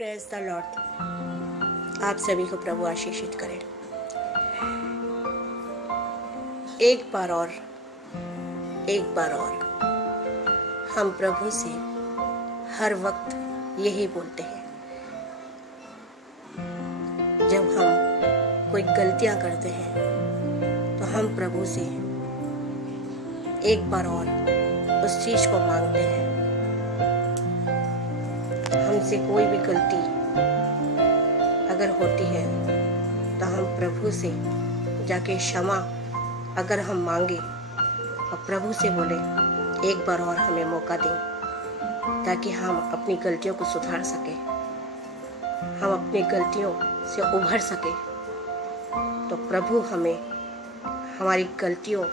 Praise the Lord. आप सभी को प्रभु आशीषित करें। एक बार और हम प्रभु से हर वक्त यही बोलते हैं जब हम कोई गलतियां करते हैं तो हम प्रभु से एक बार और उस चीज को मांगते हैं। हमसे कोई भी गलती अगर होती है तो हम प्रभु से जाके क्षमा अगर हम मांगे और प्रभु से बोले एक बार और हमें मौका दें ताकि हम अपनी गलतियों को सुधार सके, हम अपनी गलतियों से उभर सके, तो प्रभु हमें हमारी गलतियों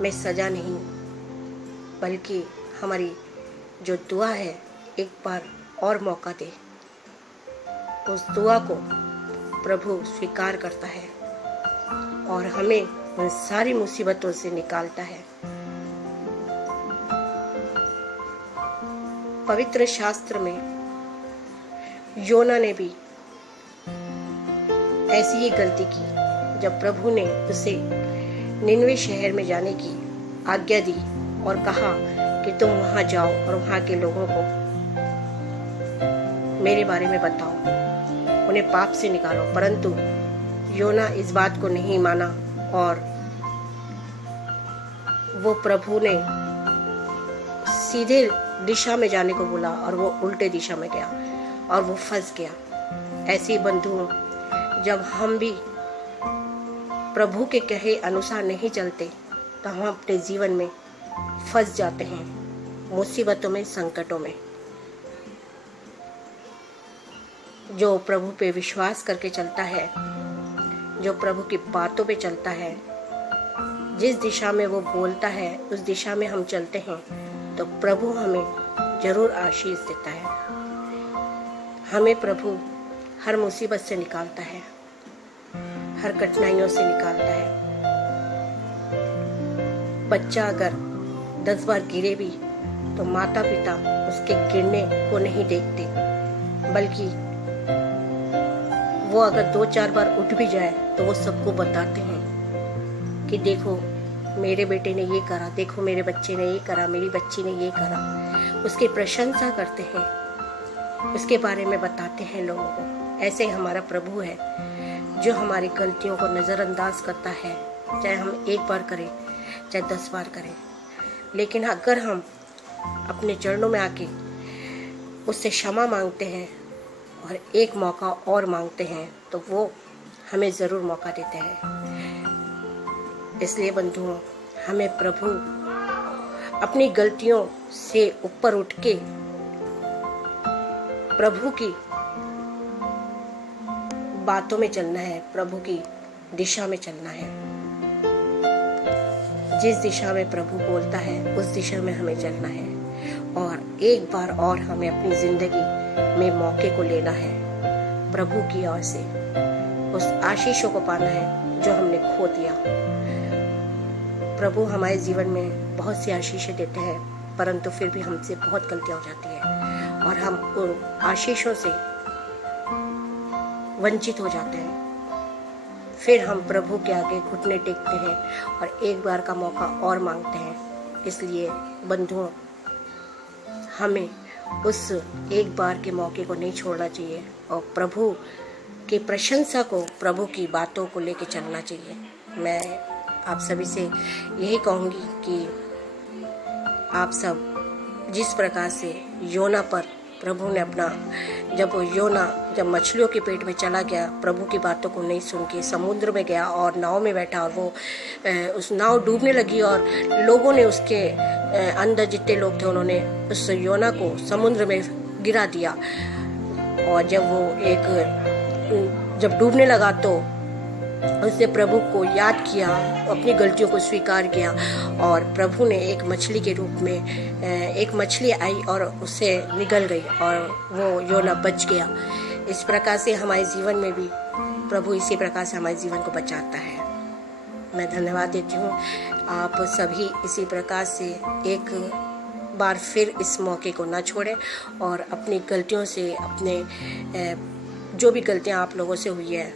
में सजा नहीं बल्कि हमारी जो दुआ है एक बार और मौका दे। उस दुआ को प्रभु स्वीकार करता है और हमें उन सारी मुसीबतों से निकालता है। पवित्र शास्त्र में योना ने भी ऐसी ही गलती की जब प्रभु ने उसे निनवे शहर में जाने की आज्ञा दी और कहा कि तुम वहां जाओ और वहां के लोगों को मेरे बारे में बताओ, उन्हें पाप से निकालो। परंतु योना इस बात को नहीं माना और वो प्रभु ने सीधे दिशा में जाने को बोला और वो उल्टे दिशा में गया और वो फंस गया। ऐसे बंधुओं, जब हम भी प्रभु के कहे अनुसार नहीं चलते तो हम अपने जीवन में फंस जाते हैं, मुसीबतों में, संकटों में। जो प्रभु पे विश्वास करके चलता है, जो प्रभु की बातों पे चलता है, जिस दिशा में वो बोलता है उस दिशा में हम चलते हैं तो प्रभु हमें जरूर आशीष देता है। हमें प्रभु हर मुसीबत से निकालता है, हर कठिनाइयों से निकालता है। बच्चा अगर 10 बार गिरे भी तो माता पिता उसके गिरने को नहीं देखते, बल्कि वो अगर 2-4 बार उठ भी जाए तो वो सबको बताते हैं कि देखो मेरे बेटे ने ये करा, देखो मेरे बच्चे ने ये करा, मेरी बच्ची ने ये करा। उसकी प्रशंसा करते हैं, उसके बारे में बताते हैं लोगों को। ऐसे हमारा प्रभु है जो हमारी गलतियों को नज़रअंदाज करता है, चाहे हम 1 बार करें चाहे 10 बार करें। लेकिन अगर हम अपने चरणों में आके उससे क्षमा मांगते हैं और एक मौका और मांगते हैं तो वो हमें ज़रूर मौका देते हैं। इसलिए बंधुओं, हमें प्रभु अपनी गलतियों से ऊपर उठ के प्रभु की बातों में चलना है, प्रभु की दिशा में चलना है। जिस दिशा में प्रभु बोलता है उस दिशा में हमें चलना है और एक बार और हमें अपनी जिंदगी में मौके को लेना है, प्रभु की ओर से उस आशीषों को पाना है जो हमने खो दिया। प्रभु हमारे जीवन में बहुत सी आशीषें देते हैं, परंतु फिर भी हमसे बहुत गलतियां हो जाती हैं और हम उन आशीषों से वंचित हो जाते हैं। फिर हम प्रभु के आगे घुटने टेकते हैं और एक बार का मौका और मांगते हैं। इसलिए बंधुओं, हमें उस एक बार के मौके को नहीं छोड़ना चाहिए और प्रभु की प्रशंसा को, प्रभु की बातों को लेके चलना चाहिए। मैं आप सभी से यही कहूँगी कि आप सब जिस प्रकार से योना पर प्रभु ने अपना, जब मछलियों के पेट में चला गया, प्रभु की बातों को नहीं सुन के समुद्र में गया और नाव में बैठा और वो उस नाव डूबने लगी और लोगों ने उसके अंदर जितने लोग थे उन्होंने उस योना को समुद्र में गिरा दिया। और जब डूबने लगा तो उसने प्रभु को याद किया, अपनी गलतियों को स्वीकार किया और प्रभु ने एक मछली के रूप में एक मछली आई और उससे निगल गई और वो योना बच गया। इस प्रकार से हमारे जीवन में भी प्रभु इसी प्रकार से हमारे जीवन को बचाता है। मैं धन्यवाद देती हूँ। आप सभी इसी प्रकार से एक बार फिर इस मौके को ना छोड़ें और अपनी गलतियों से, अपने जो भी गलतियां आप लोगों से हुई है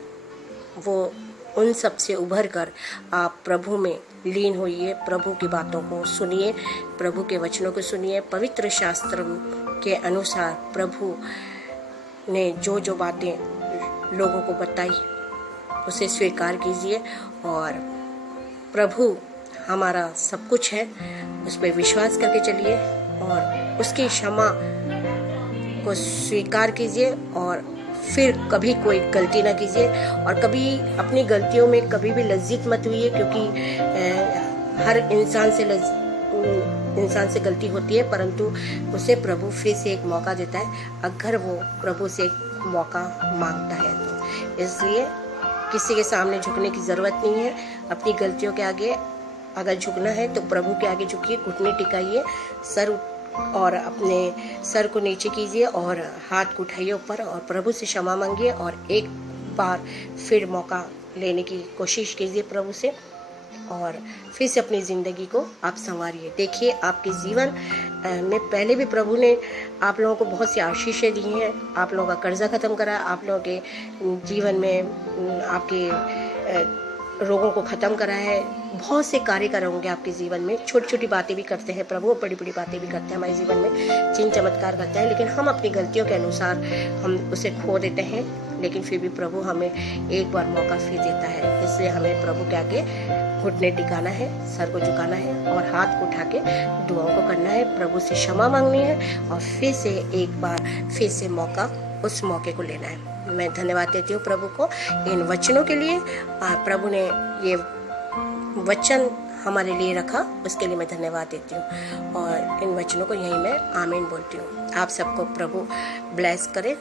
वो उन सब से उभर कर आप प्रभु में लीन होइए, प्रभु की बातों को सुनिए, प्रभु के वचनों को सुनिए। पवित्र शास्त्र के अनुसार प्रभु ने जो जो बातें लोगों को बताई उसे स्वीकार कीजिए और प्रभु हमारा सब कुछ है, उस पर विश्वास करके चलिए और उसकी क्षमा को स्वीकार कीजिए और फिर कभी कोई गलती ना कीजिए और कभी अपनी गलतियों में कभी भी लज्जित मत हुइए, क्योंकि हर इंसान से गलती होती है, परंतु उसे प्रभु फिर से एक मौका देता है अगर वो प्रभु से एक मौका मांगता है। तो इसलिए किसी के सामने झुकने की ज़रूरत नहीं है। अपनी गलतियों के आगे अगर झुकना है तो प्रभु के आगे झुकिए, घुटने टिकाइए, सर और अपने सर को नीचे कीजिए और हाथ को उठाइए ऊपर और प्रभु से क्षमा मांगिए और एक बार फिर मौका लेने की कोशिश कीजिए प्रभु से और फिर से अपनी ज़िंदगी को आप संवारिए। देखिए आपके जीवन में पहले भी प्रभु ने आप लोगों को बहुत सी आशीषें दी हैं, आप लोगों का कर्जा ख़त्म करा, आप लोगों के जीवन में आपके रोगों को ख़त्म करा है, बहुत से कार्य कर होंगे आपके जीवन में। छोटी छोटी बातें भी करते हैं प्रभु, बड़ी बड़ी बातें भी करते हैं हमारे जीवन में, चिन्ह चमत्कार करते हैं, लेकिन हम अपनी गलतियों के अनुसार हम उसे खो देते हैं। लेकिन फिर भी प्रभु हमें एक बार मौका फिर देता है, इसलिए हमें प्रभु के आगे घुटने टिकाना है, सर को झुकाना है और हाथ को उठा के दुआओं को करना है, प्रभु से क्षमा मांगनी है और फिर से एक बार फिर से उस मौके को लेना है। मैं धन्यवाद देती हूँ प्रभु को इन वचनों के लिए। प्रभु ने ये वचन हमारे लिए रखा, उसके लिए मैं धन्यवाद देती हूँ और इन वचनों को यहीं मैं आमीन बोलती हूँ। आप सबको प्रभु ब्लेस करे।